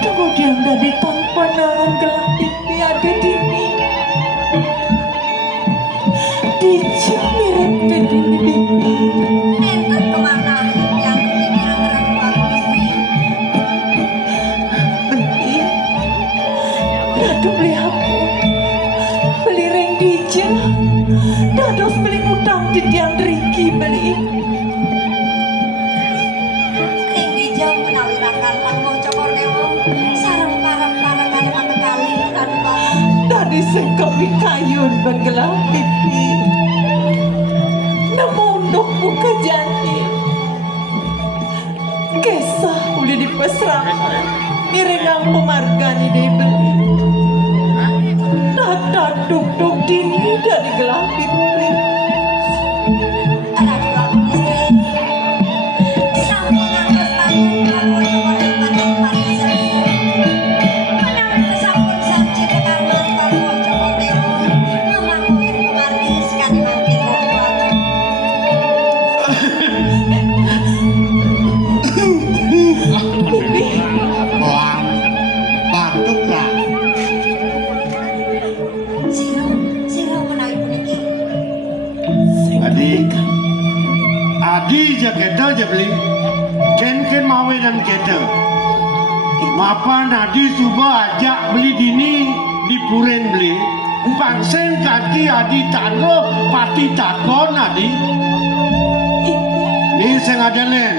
Kemudian dari tanpa nahan gelap pipi ada dini dijamiran berdini pipi Nentot kemana yang pikiran terhadap aku istri? beli radu beli aku beli reng dija dados beli utang di tiang riki beli Tinggi jauh menawi rakan mau cokor dewa sarang parang-parang kalimat kali radu banget. dari sengkepi kayun bergelap pipi namun untuk buka janji kisah udah dipesrang mirengang pemargani deh beli tata duk-duk dini dari gelap pipi Radu aku istri sampun nangkas panggung kalau cokor dewa pati serius menawi kesampun janji kekarman kalau cokor dewa memangkuin pemargi sekali mampir radu aku. pipi Wah, batuk lah. Siro menawi puniki. Adi jaket aja beli. Ken mawe dan kete. Mapa nadi suba ajak beli dini di puren beli. Pangsen kaki adi tano pati takon adi. Ini sengaja len.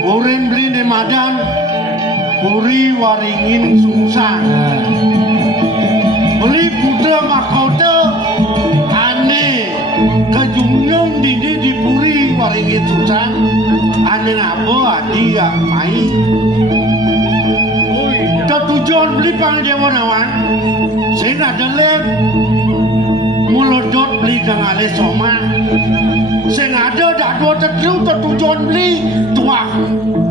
Puren beli di madan. Puri waringin sungsang. Beli putra mahkota aneh kejungnung dini dipuri waringin sungsang aneh apa adi gak mai tujuan beli pang dewa nawan saya ada lem mulodot beli dengan ale soma saya ada dak dua terkeu tujuan beli tuah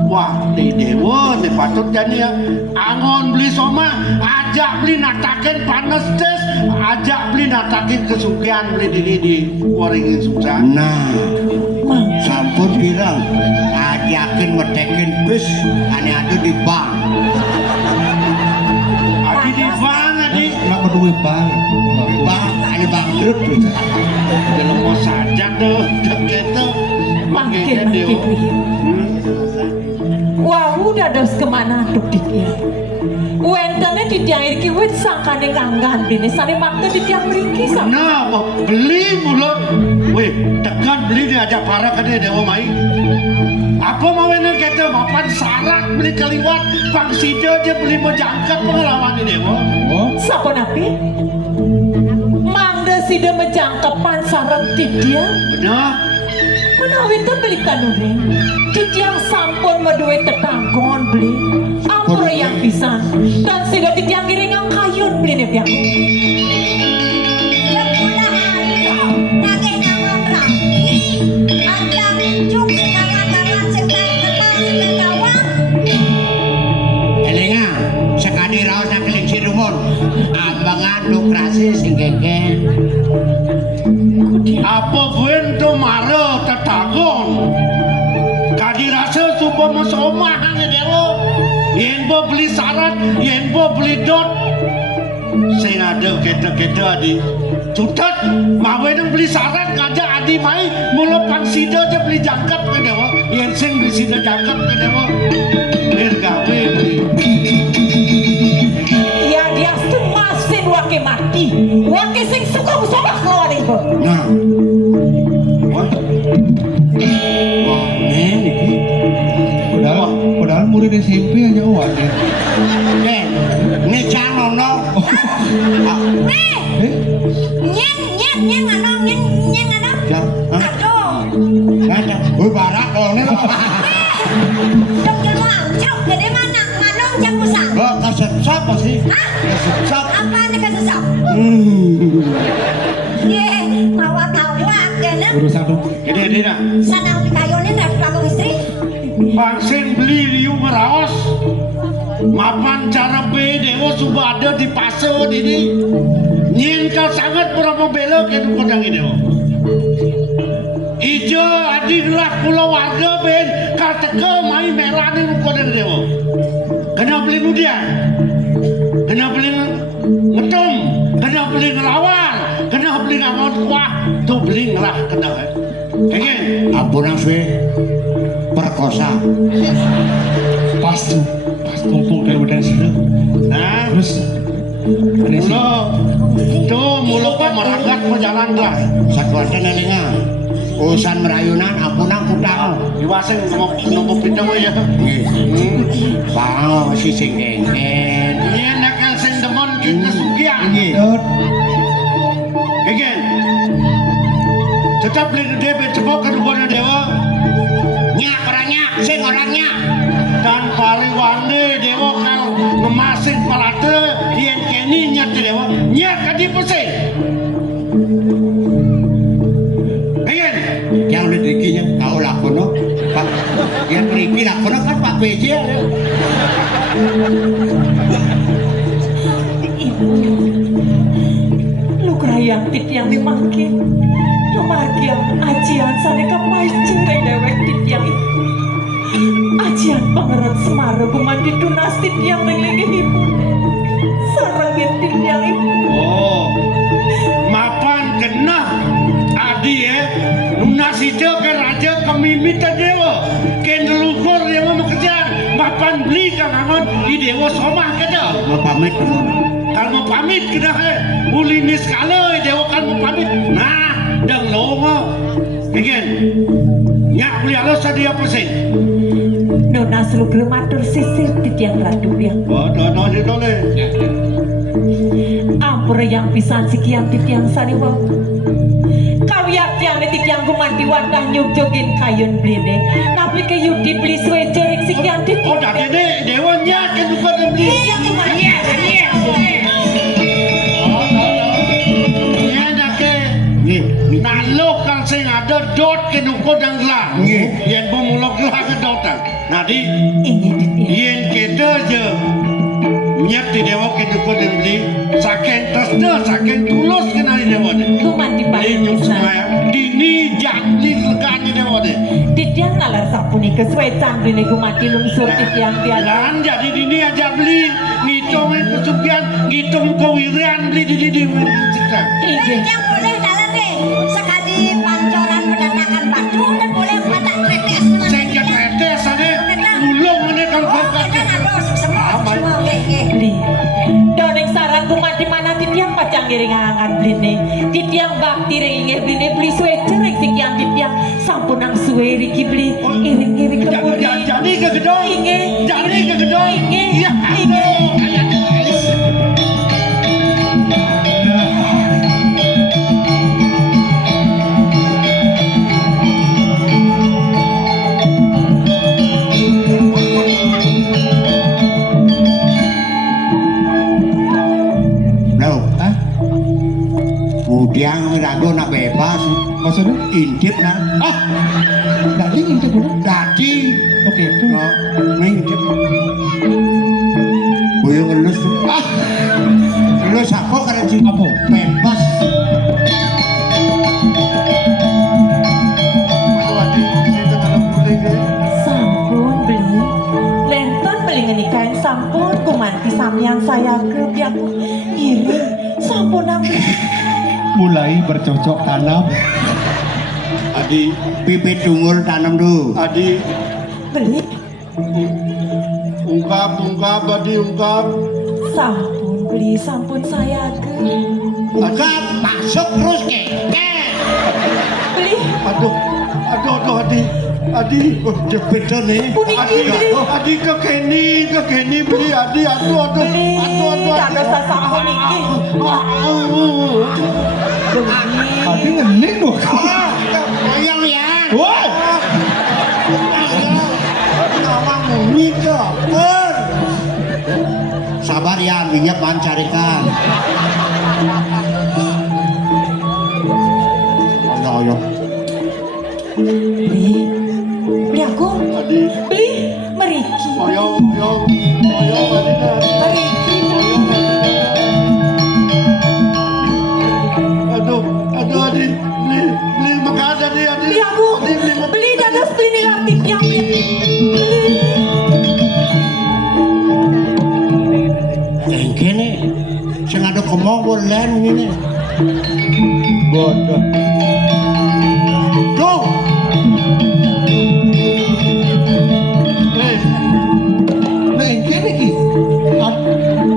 wah di dewa di patut jadi ya angon beli soma ajak beli natakin panas tes ajak beli natakin kesukian beli di waringin susah Nah, sampun bilang ajakin metekin bis ane ada di bank. adi di mana di Kenapa duit bank? Bank ane bangkrut. dalam mau saja deh kita makin pipi wah udah dos kemana tuh dia wentane di tiang iki wit sangkane nganggan bini sane makna di tiang mriki sang nah mau beli mulut weh tekan beli diajak para ke dia dewa mai apa mau ini kita mapan sarak beli keliwat bang sido aja beli menjangkat pengalaman ini dewa sapa napi mangda sida menjangkepan sareng di dia benar menawi itu beli kanure di tiang sampun meduwe tetanggon beli ampura yang pisan dan sida di tiang giringang kayun beli nih tiang Yang mudah ayo nage nangon rapi ajak cung tangan-tangan sekali kenal sekali kawang Elinga, sekali raos nak keling sirumun. Ambangan lukrasi sing gege. apa buento mara tetanggon kadi rasa supa masomah ini dewa yen bo beli syarat yen bo beli dot saya ada keta-keta adi tutat mawe nang beli syarat ngajak adi mai mula pang sida aja beli jangkap ke dewa yen sing beli sida jangkap ke dewa lir gawe beli ya dia semasin wake mati wake sing suka musabah lawan ibu Nah, wah, men iki. Padahal murid SMP aja wadah. Ini canono. Nyeng ano Jam, hah? aduh Ada. Wih, barak kalau ini. dong jeluang cok jadi mana manong jang musang Oh, kesesap apa sih? hah Kesesap. apa nih kesesap ye mawak-mawak kena Urusan tuh. ini nah sanang dikayonin dari belakang istri bangsen beli liu meraos mapan cara be dewa sudah ada di pasar ini nyingkal sangat berapa belok itu pedang ini Ijo adi gelah kula warga ben kateke mai merane kodeng dewa. Kena beli nudian. Kena beli ngetum, kena beli ngelawan, kena beli ngamon kuah, tu beli ngelah kena. Kengen, Ampun suwe perkosa. Pas tuh. Pas kumpul dari udah seru. nah, Terus ada sih. mulo kok meragat jalan gelas. Sakuatan elinga. Urusan merayunan ampunan kutang. Diwaseng nopo pindah ya. Nggih. Bang si sing kengken. Ini enak sing demon kita sugian. Nggih. Dot. Kengen, tetap beli gede becebok ke dukun dewa. Nyak orangnya, sing orangnya. Dan pariwane dewa kal ngemasing palate yen keni nyat dewa nyak kadi pesing. Pengen Yang udah dikinya kau lakono. Pak, yang mriki lakono kan Pak PJ. Lu kerayang titiang dimangkin. Lu margiang ajian sana kemaicing dewek titiang itu. Ajian pangeran Semara gumandi tunas titiang melenge ibu. Sarangin titiang ibu. oh mapan kena adi lunas itu ke raja kemimita dewa ken leluhur dewa mengejar mapan beli kang angon di dewa somah kada. Mau pamit. Kalau mau pamit kena ulinis kala dewa kalau mau pamit nah dang longo kengen nyak beli alus tadi apa sih Nona seru matur sisir titiang ratu yang. oh dono si dole Ampura yang pisan sikian titiang sariwa. Kawiat yang titiang gumanti wadah nyugjogin kayun blinde. Tapi kayudi beli suwe jerik sikian oh titiang. dah ini dewa nyak kan bukan yang beli iya dah ke Nggih. nah lo kan sing ada dot ke nuko dan gelah Nggih. yen pemulok gelah ke dotan nah di Ingin titiang. yen kita je nyak di dewa ke nuko dan beli saking terusnya saking tulus kena di dewa deh Gumanti ini paling nyuk pisan. semaya dini jangli lekan di dewa deh Titiang ngalar sapuni kesuecan beli gumanti lungsur titiang tiada. dan jadi dini aja beli ngitungin kesugian ngitung kewirian beli di cita Ingin. Yang boleh dalam deh. Sekali pancoran mendatangkan batu dan boleh mata kretes. saya ketetes ada ulung ini kalau Oh, kau kita ada semua. Beli. Doneng sarang gumanti mana titiang pacang ngiring hangat beli nih. Titiang bakti ringir beli nih beli suwe jerik sikian titiang sampunang suwe riki beli iring-iring kepuri. jadi ke gedung Inge. jadi ke gedung Inge. iya Inge. Loh, Hah? udiang rago nak bebas. Maksudnya? Intip nah. Ah. Daging intip udah. Dadi. Oke, tuh. Oh, main intip. Boyo ngelus tuh. Ah. Ngelus aku karena si Apa? bebas. Sampun beli. Lenton beli ngenikahin sampun gumanti samian saya ke yang iring sampun aku. Mulai bercocok tanam. adi Bibit tunggul tanam dulu. adi Beli ungkap adi ungkap sampun beli sampun saya ke. Enggak masuk terus ke. Beli aduh adi Jepit nih. puniki beli. adi ke Kenny beli adi aduh Beli kagak usah sampun iki. Tadi ngeling loh. Yang ya. Wah. Sabar ya, minyak mancarikan. Ayo. Beli aku. adi Beli meriki. oyong adina Meriki. aduh adi beli makan adi Beli aku kemong bolen ini. Bodoh. Tuh. Nah, kene iki.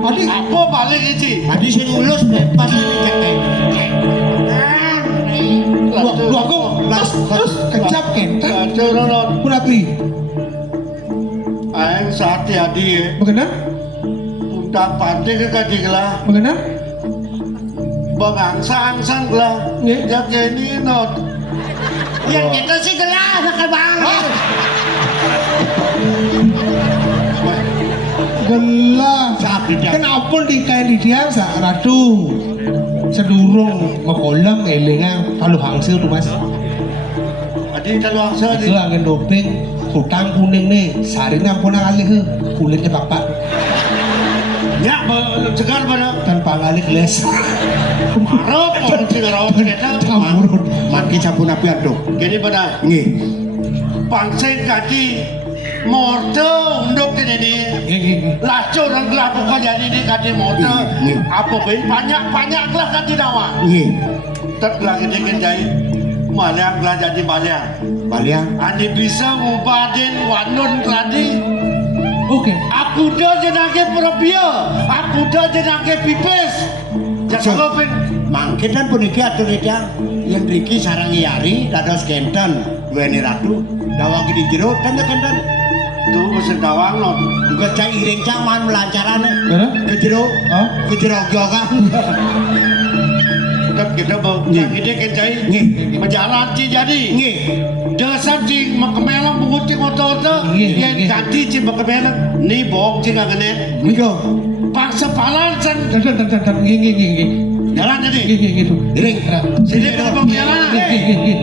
Adik, Apa balik iki? Tadi sing ngulus bebas cek. lu aku terus kecap kentan. Kacau non. Kunapi? Aing sati adi ya. Mengenal? Undang pantai ke kadiglah. Mengenal? Bangsa-angsang lah. Nggih. Ya kini not. Yang kita sih gelas ke bang. Gelah. Sapi dia. Kenapa di kain di dia ratu sedurung mekolam elingan kalau hangsir tuh mas. Adi kalau angsa Itu di. angin doping kutang kuning nih sarinya pun kali ke kulitnya bapak Ya, segar pada. tanpa ngali les Marah orang sih rawat kereta. campur. Maki sabun api aduk. Kini pada. Nggih. Pangsai kaki. Morte unduk kini ni. Lacu orang gelah bukan jadi ni kaki morte. Iya. Apa pun banyak gelah kaki dawa. Nggih. Tet gelah kini kenjai. Malang gelah jadi balyang. Baliang. Andi bisa ngubadin wanun tadi. Oke. Aku dah jenake perabia. Aku dah jenake pipis. Jangan pun. Mangke dan puniki atur dia yang riki sarang yari dados kenten duweni ratu dawang di jero dan kenten Tu sedawang no. juga cai iring caman melancarane Mana? ke jero Hah? ke jero gyogan Tet kita bau. Nggih. Ini kenjai. Nggih. Menjalan ci jadi. nggih Dasar cing makemelang menguti motor tu. Nggih, Yang nggih. ganti cing makemelang. Ni bohong cing agak niku Paksa palan san. Dan gini Jalan jadi. gitu. iring Sini kita pembiaran. Gini